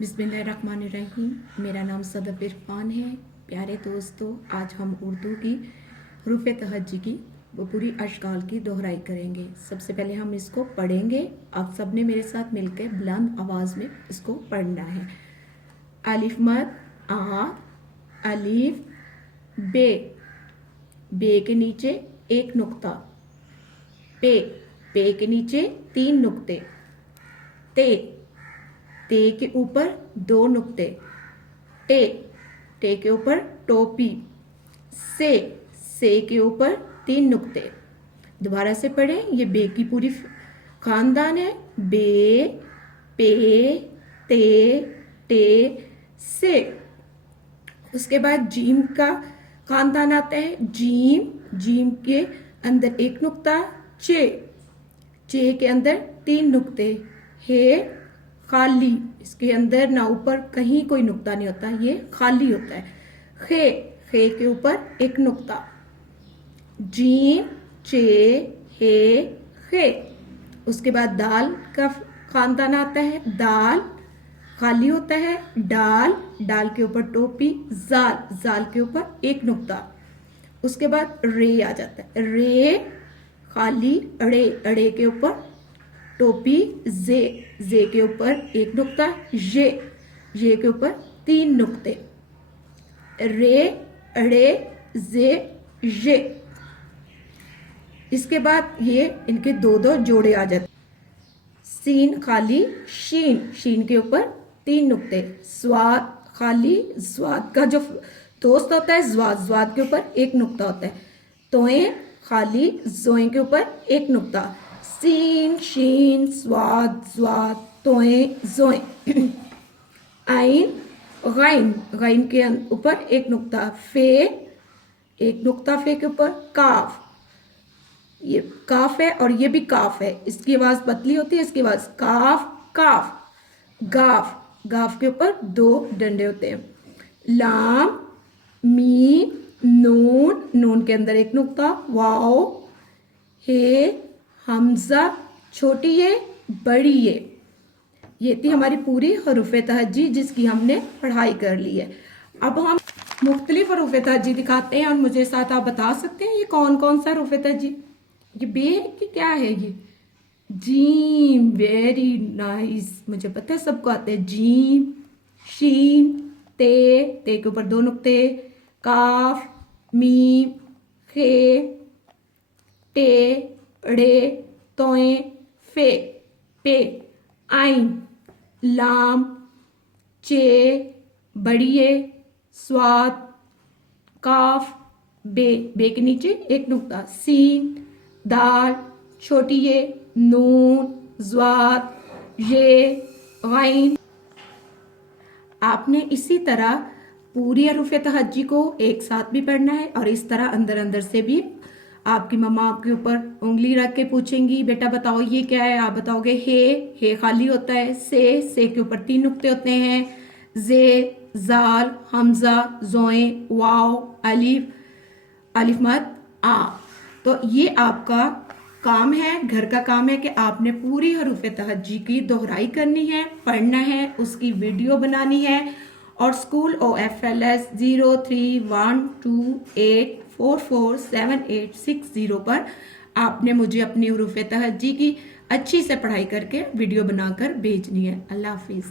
बिस्मिल्लाहिर्रहमानिर्रहीम। मेरा नाम सदफ इरफान है। प्यारे दोस्तों, आज हम उर्दू की हरूफ तहज्जी की वो पूरी अशकाल की दोहराई करेंगे। सबसे पहले हम इसको पढ़ेंगे। आप सब ने मेरे साथ मिलकर बुलंद आवाज़ में इसको पढ़ना है। अलिफ मद आ, अलिफ बे, बे के नीचे एक नुक्ता, पे, पे के नीचे 3 नुक्ते, ते, ते के ऊपर 2 नुक्ते, टे, टे के ऊपर टोपी, से के ऊपर 3 नुक्ते। दोबारा से पढ़ें। ये बे की पूरी खानदान है। बे, पे, ते, टे, से। उसके बाद जीम का खानदान आता है। जीम, जीम के अंदर 1 नुक्ता, चे, चे के अंदर 3 नुक्ते, हे, खाली, इसके अंदर ना ऊपर कहीं कोई नुक्ता नहीं होता, ये खाली होता है। खे, खे के ऊपर 1 नुक्ता, जीम, चे, हे, खे। उसके बाद दाल का खानदान आता है। दाल खाली होता है। डाल, डाल के ऊपर टोपी, जाल, जाल के ऊपर 1 नुक्ता। उसके बाद रे आ जाता है। रे खाली, अड़े, अड़े के ऊपर टोपी, जे, जे के ऊपर 1 नुक्ता, ये के ऊपर 3 नुक्ते। रे, अड़े, जे, ये। इसके बाद ये इनके 2 जोड़े आ जाते। सीन खाली, शीन, शीन के ऊपर 3 नुक्ते। स्वाद खाली, स्वाद का जो दोस्त होता है ज्वाद, ज्वाद के ऊपर 1 नुक्ता होता है। तोए खाली, जोए के ऊपर 1 नुक्ता। सीन, शीन, स्वाद, ज्वाद, तोए, जोए। आइन, गैन, गैन के ऊपर 1 नुक्ता। फे, 1 नुक्ता फे के ऊपर। काफ, ये काफ है और ये भी काफ है। इसकी आवाज पतली होती है, इसकी आवाज काफ, काफ। गाफ, गाफ के ऊपर 2 डंडे होते हैं। लाम, मीम, नून, नून के अंदर 1 नुक्ता। वाओ, हे, हमजा, छोटी ये, बड़ी ये थी हमारी पूरी हरूफ तहज्जी जिसकी हमने पढ़ाई कर ली है। अब हम मुख्तलिफ हरूफ तहज्जी दिखाते हैं और मुझे साथ आप बता सकते हैं ये कौन कौन सा हरूफ तहज्जी। ये बे की क्या है? ये जीम, वेरी नाइस, मुझे पता है सबको आते हैं। जीम, शीन, ते के ऊपर 2 नुक्ते, काफ, मीम, खे, टे, ड़े, तोए, फे, पे, आइन, लाम, चे, बड़िए, स्वाद, काफ, बे के नीचे 1 नुक्ता, सीन, दाल, छोटी ये, नून, ज्वाद, ये, गैन। आपने इसी तरह पूरी हरूफ तहज्जी को एक साथ भी पढ़ना है और इस तरह अंदर अंदर से भी। आपकी मम्मा आपके ऊपर उंगली रख के पूछेंगी, बेटा बताओ ये क्या है? आप बताओगे हे खाली होता है। से के ऊपर 3 नुक्ते होते हैं। जे, जाल, हमजा, जोए, वाव, अलिफ, अलिफ मद आ। तो ये आपका काम है, घर का काम है कि आपने पूरी हरूफ तहज्जी की दोहराई करनी है, पढ़ना है, उसकी वीडियो बनानी है और स्कूल OFLS 0312844786 पर आपने मुझे अपनी हरूफ तहज्जी की अच्छी से पढ़ाई करके वीडियो बनाकर भेजनी है। अल्लाह हाफिज।